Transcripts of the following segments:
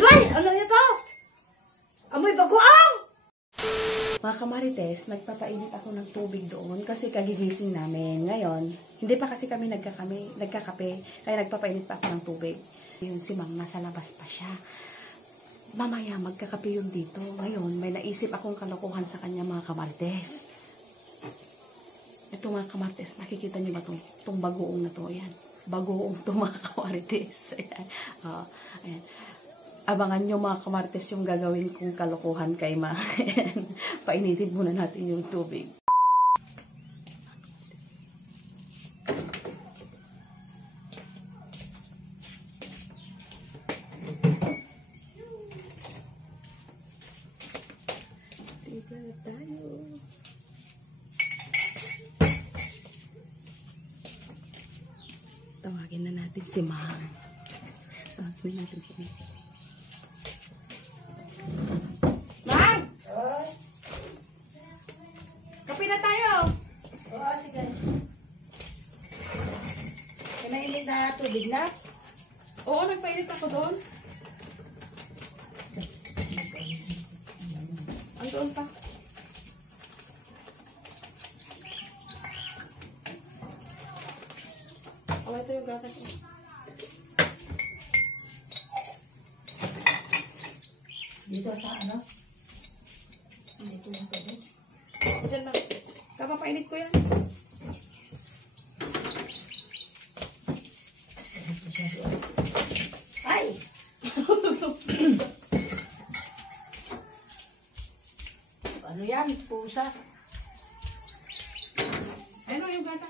Ay! Ano ito? Amoy bagoong! Mga kamarites, nagpapainit ako ng tubig doon kasi kagigising namin. Ngayon, hindi pa kasi kami nagkakape, kaya nagpapainit pa ako ng tubig. Yun si Mang, nasa labas pa siya. Mamaya, magkakape yun dito. Ngayon, may naisip akong kalokohan sa kanya, mga kamarites. Ito mga kamarites, nakikita niyo ba itong bagoong na to? Ayan. Bagoong to mga kamarites. Ayan. Ayan. Abangan nyo mga kamarites yung gagawin kong kalokohan kay Ma. Painitin muna natin yung tubig. Tiba na tayo. Tawagin na natin si Ma. Tawagin na natin si Ma. Kape na tayo. Oo, sige. Kinainit na tubig na? Oo, nagpainit ako doon. Andoon pa. Oh, ito yung gatas. Dito sa ano? Dito yung tubig. Diyan lang. Kapapainit ko yan. Ay! Ano yan? Pusa. Ano yung gatas?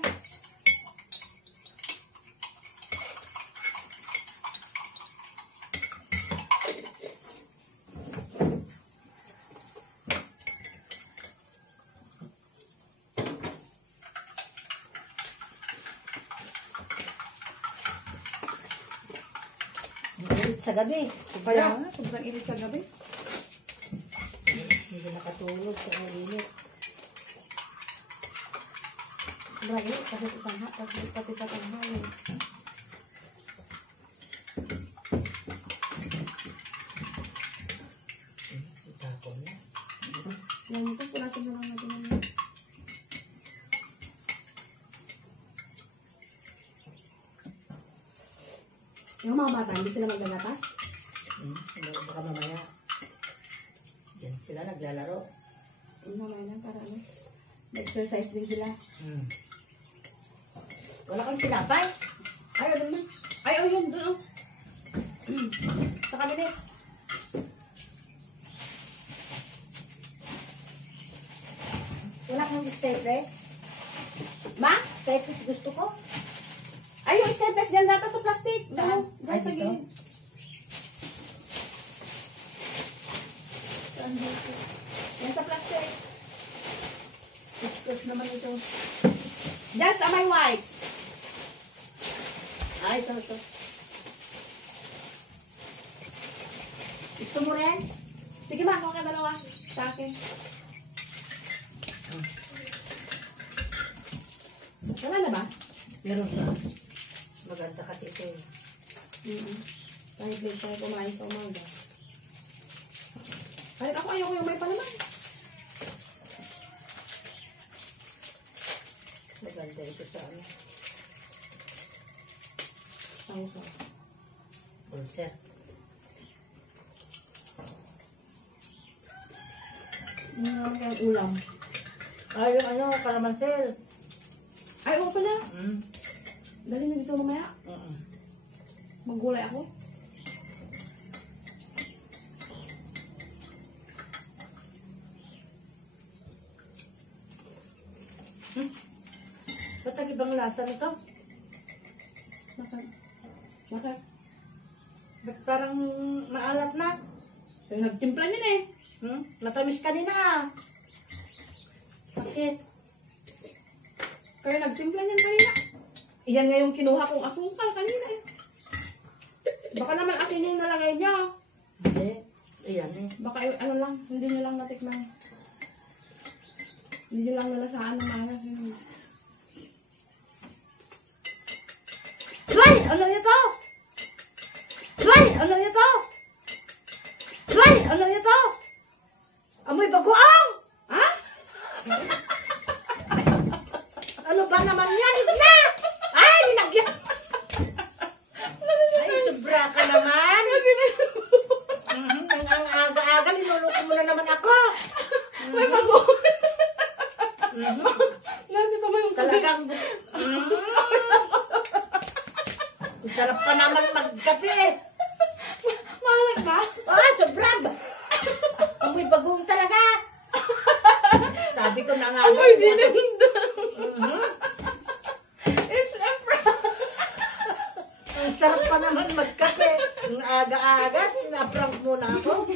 Sa gabi. Kaya nga, sobrang init sa gabi. Hindi nakatulog sa init. Sobrang init kasi pati sa tanghali. Itapon na. Yan ito, pulasin mo lang natin yan. Yung mga bata, hindi sila maglalatas? Baka mamaya. Yan sila naglalaro. Mamaya lang para ano. Exercise din sila. Wala kang pinapay? Ayaw doon na. Ayaw yun, doon oh. Sa kabinet. Wala kang staples? Ma? Staples gusto ko. Ay, yung staples dyan dapat sa plastic. Saan? Dyan sa Dito? gilid. Saan dito? Yan sa plastic. Discuss naman ito. Dyan sa may white. Ay, ito. Gusto mo rin? Sige ma, kuha ka dalawa. Sa akin. Wala na ba? Meron na. Maganda kasi ito. Kahit din tayo kumain sa umaga. Kahit ako ayoko yung may palaman. Maganda ito sa ano. Ayos ako. Pulset. Meron kayong ulam. Ay, yung ano, kalamansil. Ay, oo pala. Mm. Dali mo dito mamaya. Maggulay ako. Ba't nag-ibang lasa nito? Bakit? Bakit? Ba't parang maalat na? Yung nagtimpla niyan eh. Matamis kanina ah. Bakit? Kaya nagtimpla niyan kanina. Iyan nga yung kinuha kong asukal kanina eh. Baka naman akin yung nalagay niya. Hindi. Ayan eh. Baka ano lang, hindi niyo lang natikman. Hindi niyo lang nalasaan ng malas. Ay! Ano ito? Ay! Ano ito? Talagang, ang sarap pa naman magkape. Mahalag na. Ah, sobrang. Amoy bagong talaga. Sabi ko na nga. Amoy dinengdeng. Mhm. It's a prank. Ang sarap pa naman magkape. Ang aga-aga, sinaprank muna ako.